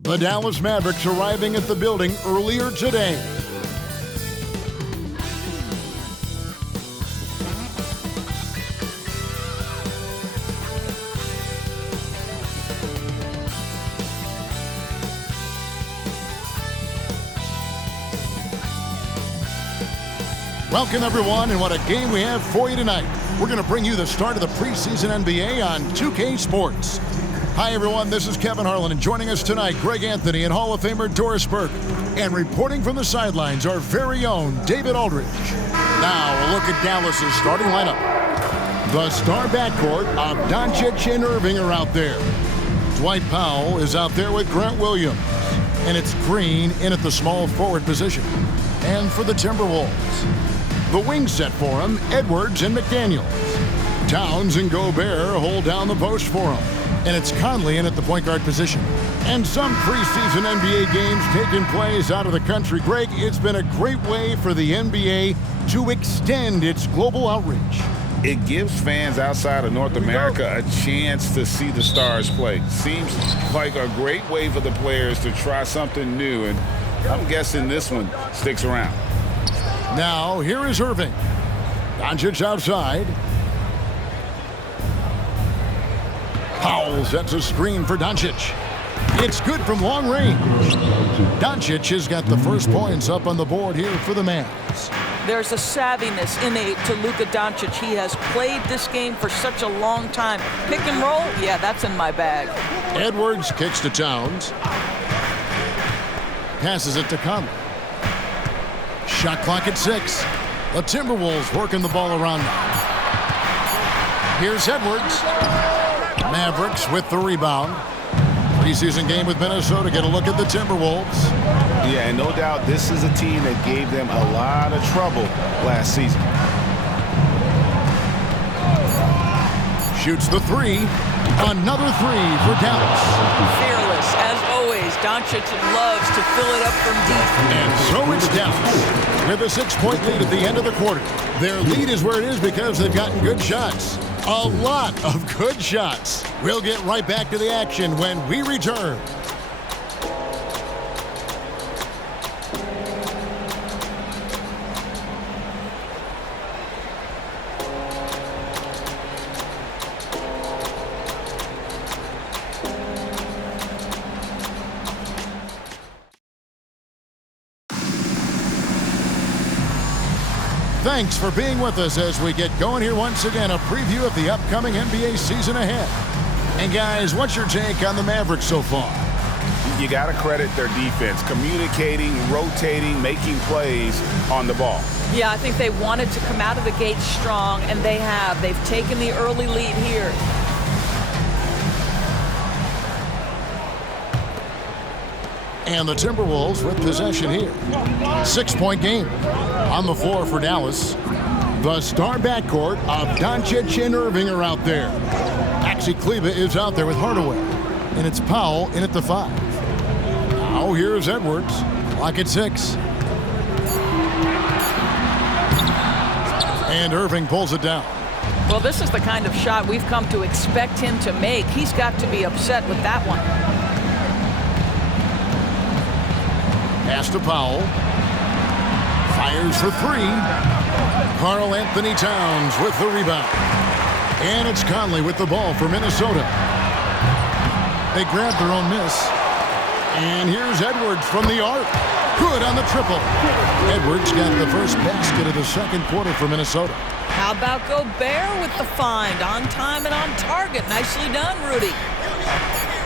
The Dallas Mavericks arriving at the building earlier today. Welcome, everyone, and what a game we have for you tonight. We're going to bring you the start of the preseason NBA on 2K Sports. Hi, everyone. This is Kevin Harlan, and joining us tonight, Greg Anthony and Hall of Famer Doris Burke. And reporting from the sidelines, our very own David Aldridge. Now, a look at Dallas's starting lineup. The star backcourt of Doncic and Irving are out there. Dwight Powell is out there with Grant Williams. And it's Green in at the small forward position. And for the Timberwolves, the wing set for him, Edwards and McDaniels. Towns and Gobert hold down the post for him. And it's Conley in at the point guard position. And some preseason NBA games taking place out of the country. Greg, it's been a great way for the NBA to extend its global outreach. It gives fans outside of North America a chance to see the stars play. Seems like a great way for the players to try something new, and I'm guessing this one sticks around. Now, here is Irving. Doncic outside. Powell sets a screen for Doncic. It's good from long range. Doncic has got the first points up on the board here for the Mavs. There's a savviness innate to Luka Doncic. He has played this game for such a long time. Pick and roll, yeah, that's in my bag. Edwards kicks to Towns. Passes it to Conley. Shot clock at 6. The Timberwolves working the ball around now. Here's Edwards. Mavericks with the rebound. Preseason game with Minnesota. Get a look at the Timberwolves. Yeah, and no doubt this is a team that gave them a lot of trouble last season. Shoots the three. Another three for Dallas. Fearless, as always. Doncic loves to fill it up from deep. And so it's Dallas with a 6-point lead at the end of the quarter. Their lead is where it is because they've gotten good shots. A lot of good shots. We'll get right back to the action when we return. Thanks for being with us as we get going here once again. A preview of the upcoming NBA season ahead. And guys, what's your take on the Mavericks so far? You got to credit their defense, communicating, rotating, making plays on the ball. Yeah, I think they wanted to come out of the gate strong, and they have. They've taken the early lead here. And the Timberwolves with possession here. 6-point game. On the floor for Dallas, the star backcourt of Doncic and Irving are out there. Maxi Kleber is out there with Hardaway. And it's Powell in at the 5. Now here's Edwards. Clock at 6. And Irving pulls it down. Well, this is the kind of shot we've come to expect him to make. He's got to be upset with that one. Pass to Powell. Fires for 3. Karl Anthony Towns with the rebound. And it's Conley with the ball for Minnesota. They grab their own miss. And here's Edwards from the arc. Good on the triple. Edwards got the first basket of the second quarter for Minnesota. How about Gobert with the find? On time and on target. Nicely done, Rudy.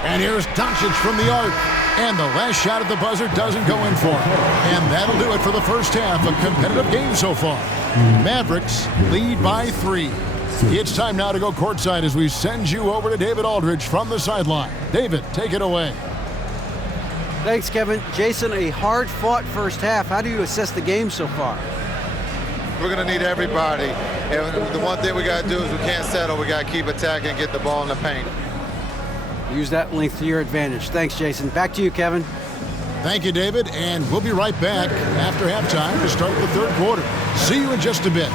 And here's Doncic from the arc. And the last shot at the buzzer doesn't go in for him. And that'll do it for the first half. A competitive game so far. Mavericks lead by 3. It's time now to go courtside as we send you over to David Aldridge from the sideline. David, take it away. Thanks, Kevin. Jason, a hard-fought first half. How do you assess the game so far? We're going to need everybody. And the one thing we got to do is we can't settle. We got to keep attacking and get the ball in the paint. Use that length to your advantage. Thanks, Jason. Back to you, Kevin. Thank you, David. And we'll be right back after halftime to start the third quarter. See you in just a bit.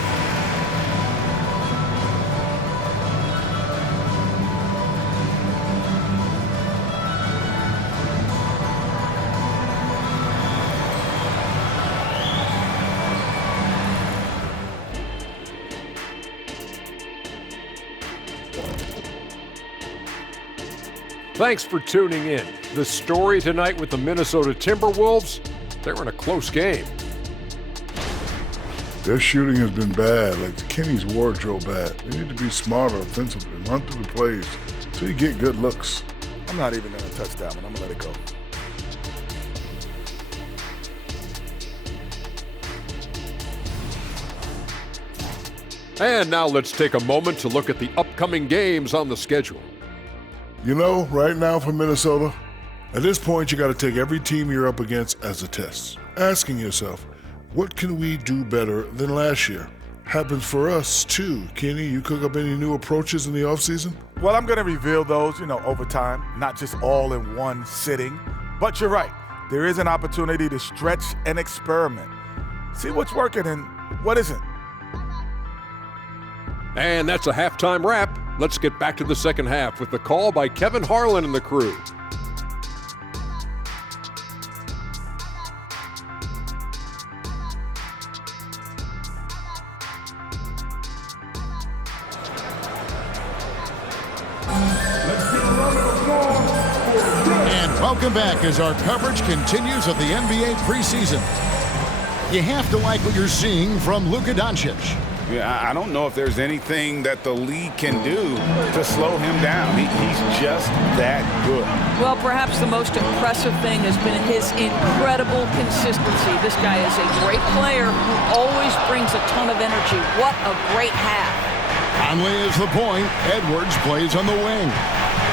Thanks for tuning in. The story tonight with the Minnesota Timberwolves, they're in a close game. Their shooting has been bad, like Kenny's wardrobe bad. They need to be smarter offensively, run through the plays so you get good looks. I'm not even going to touch that one. I'm going to let it go. And now let's take a moment to look at the upcoming games on the schedule. You know, right now for Minnesota, at this point you got to take every team you're up against as a test, asking yourself, what can we do better than last year? Happens for us too. Kenny, you cook up any new approaches in the offseason? Well, I'm going to reveal those, over time, not just all in one sitting. But you're right. There is an opportunity to stretch and experiment. See what's working and what isn't. And that's a halftime wrap. Let's get back to the second half with the call by Kevin Harlan and the crew. And welcome back as our coverage continues of the NBA preseason. You have to like what you're seeing from Luka Doncic. Yeah, I don't know if there's anything that the league can do to slow him down. He's just that good. Well, perhaps the most impressive thing has been his incredible consistency. This guy is a great player who always brings a ton of energy. What a great half. Conley is the point. Edwards plays on the wing.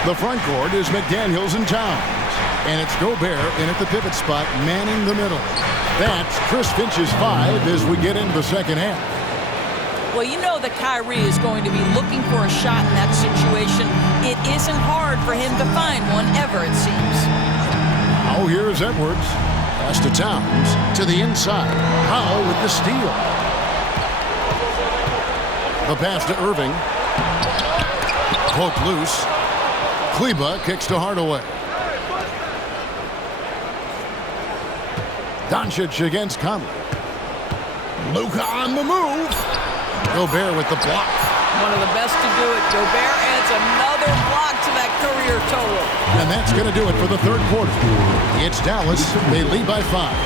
The front court is McDaniels and Towns. And it's Gobert in at the pivot spot, manning the middle. That's Chris Finch's 5 as we get into the second half. Well, you know that Kyrie is going to be looking for a shot in that situation. It isn't hard for him to find one ever, it seems. Now here's Edwards. Pass to Towns. To the inside. Powell with the steal. The pass to Irving. Poke loose. Kleba kicks to Hardaway. Doncic against Conley. Luka on the move. Gobert with the block. One of the best to do it. Gobert adds another block to that career total. And that's going to do it for the third quarter. It's Dallas. They lead by 5.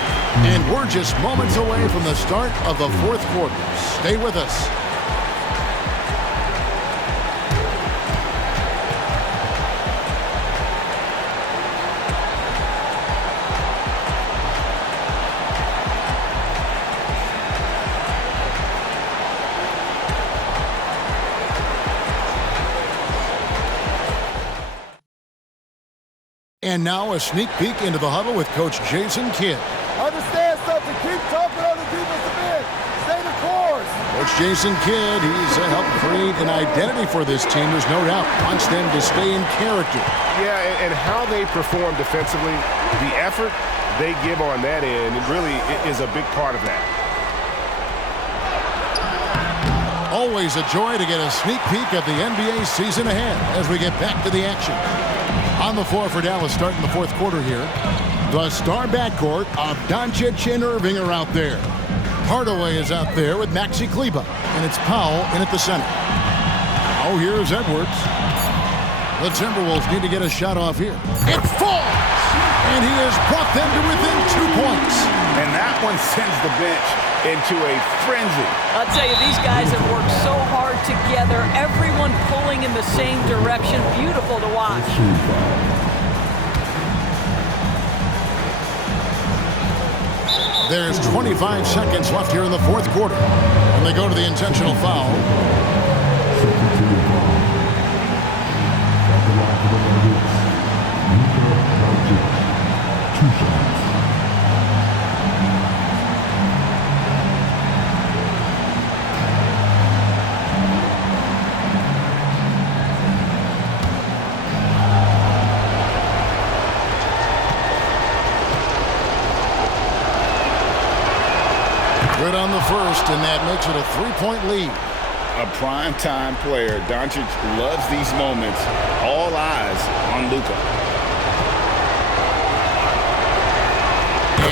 And we're just moments away from the start of the fourth quarter. Stay with us. And now a sneak peek into the huddle with Coach Jason Kidd. Understand something. Keep talking on the defensive end. Stay the course. Coach Jason Kidd, he's helped create an identity for this team, there's no doubt. Wants them to stay in character. Yeah, and how they perform defensively, the effort they give on that end, it really is a big part of that. Always a joy to get a sneak peek of the NBA season ahead as we get back to the action. On the floor for Dallas starting the fourth quarter here. The star backcourt of Doncic and Irving are out there. Hardaway is out there with Maxi Kleba. And it's Powell in at the center. Oh, here's Edwards. The Timberwolves need to get a shot off here. It falls! And he has brought them to within 2 points. And that one sends the bench into a frenzy. I'll tell you, these guys have worked so hard together. Everyone pulling in the same direction. Beautiful to watch. There's 25 seconds left here in the fourth quarter. And they go to the intentional foul. Good on the first, and that makes it a 3-point lead. A prime-time player. Doncic loves these moments. All eyes on Luka.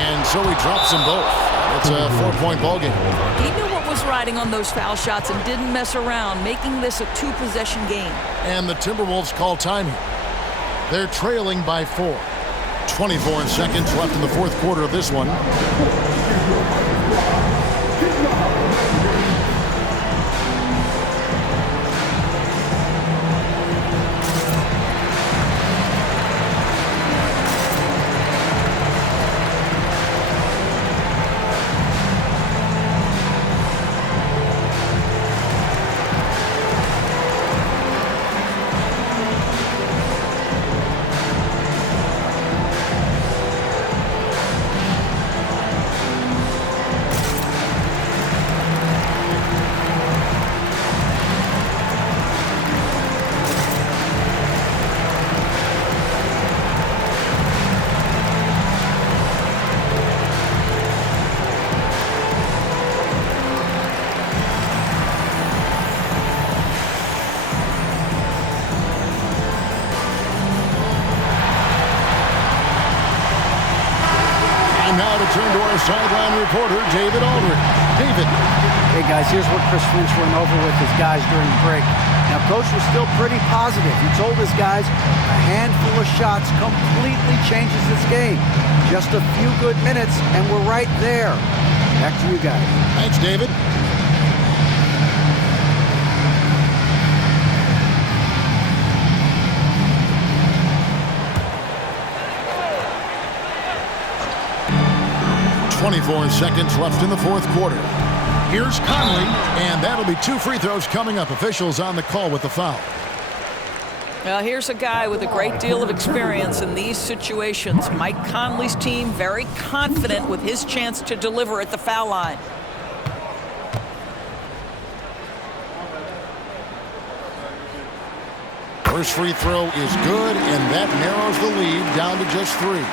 And so he drops them both. It's a 4-point ball game. He knew what was riding on those foul shots and didn't mess around, making this a 2-possession game. And the Timberwolves call time here. They're trailing by 4. 24 seconds left in the fourth quarter of this one. Now to turn to our sideline reporter, David Aldridge. David. Hey, guys, here's what Chris Finch went over with his guys during the break. Now, Coach was still pretty positive. He told his guys a handful of shots completely changes this game. Just a few good minutes, and we're right there. Back to you guys. Thanks, David. .24 seconds left in the fourth quarter. Here's Conley, and that'll be 2 free throws coming up. Officials on the call with the foul. Well, here's a guy with a great deal of experience in these situations. Mike Conley's team very confident with his chance to deliver at the foul line. First free throw is good, and that narrows the lead down to just 3.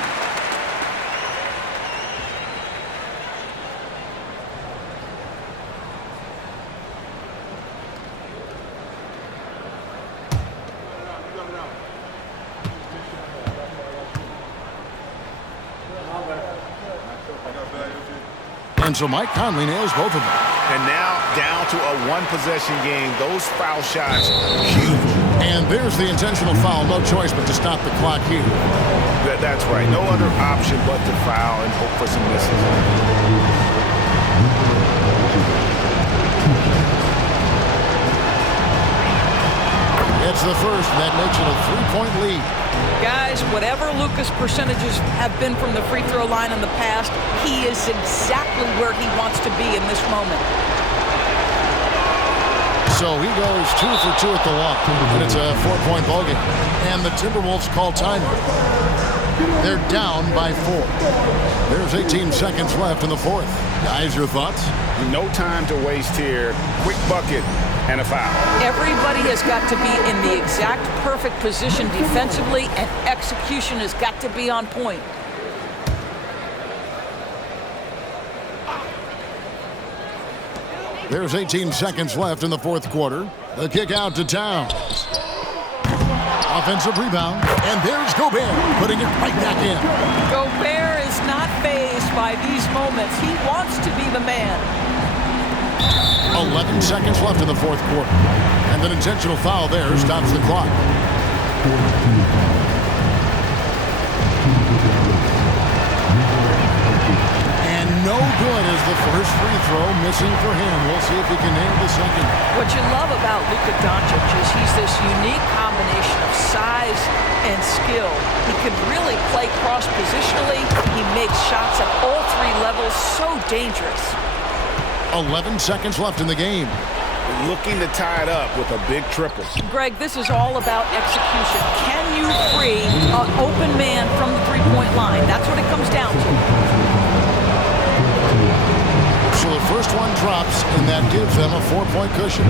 And so Mike Conley nails both of them. And now down to a one-possession game. Those foul shots, huge. And there's the intentional foul. No choice but to stop the clock here. That's right. No other option but to foul and hope for some misses. It's the first, and that makes it a 3-point lead. Guys, whatever Lucas' percentages have been from the free throw line in the past, he is exactly where he wants to be in this moment. So he goes 2 for 2 at the line, and it's a 4-point ball game. And the Timberwolves call timeout. They're down by 4. There's 18 seconds left in the fourth. Guys, your thoughts? No time to waste here. Quick bucket and a foul. Everybody has got to be in the exact perfect position defensively, and execution has got to be on point. There's 18 seconds left in the fourth quarter. The kick out to Towns. Offensive rebound, and there's Gobert putting it right back in. Gobert is not fazed by these moments. He wants to be the man. 11 seconds left in the fourth quarter. And an intentional foul there stops the clock. And no good is the first free throw missing for him. We'll see if he can nail the second. What you love about Luka Doncic is he's this unique combination of size and skill. He can really play cross-positionally. He makes shots at all 3 levels. So dangerous. 11 seconds left in the game. Looking to tie it up with a big triple. Greg, this is all about execution. Can you free an open man from the three-point line? That's what it comes down to. So the first one drops, and that gives them a 4-point cushion.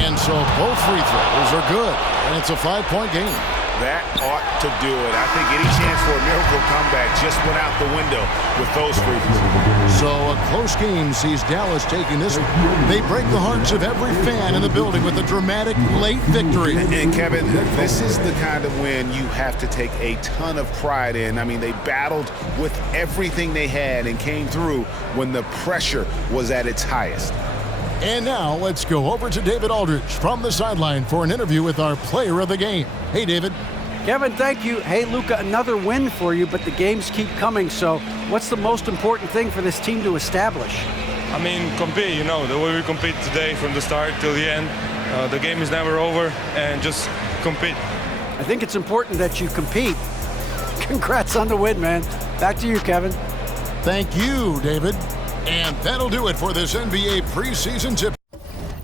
And so both free throws are good, and it's a 5-point game. That ought to do it. I think any chance for a miracle comeback just went out the window with those free throws. So a close game sees Dallas taking this one. They break the hearts of every fan in the building with a dramatic late victory. And Kevin, this is the kind of win you have to take a ton of pride in. I mean, they battled with everything they had and came through when the pressure was at its highest. And now let's go over to David Aldridge from the sideline for an interview with our player of the game. Hey, David. Kevin, thank you. Hey, Luka, another win for you, but the games keep coming. So what's the most important thing for this team to establish? I mean, compete, the way we compete today from the start till the end. The game is never over, and just compete. I think it's important that you compete. Congrats on the win, man. Back to you, Kevin. Thank you, David. And that'll do it for this NBA preseason tip.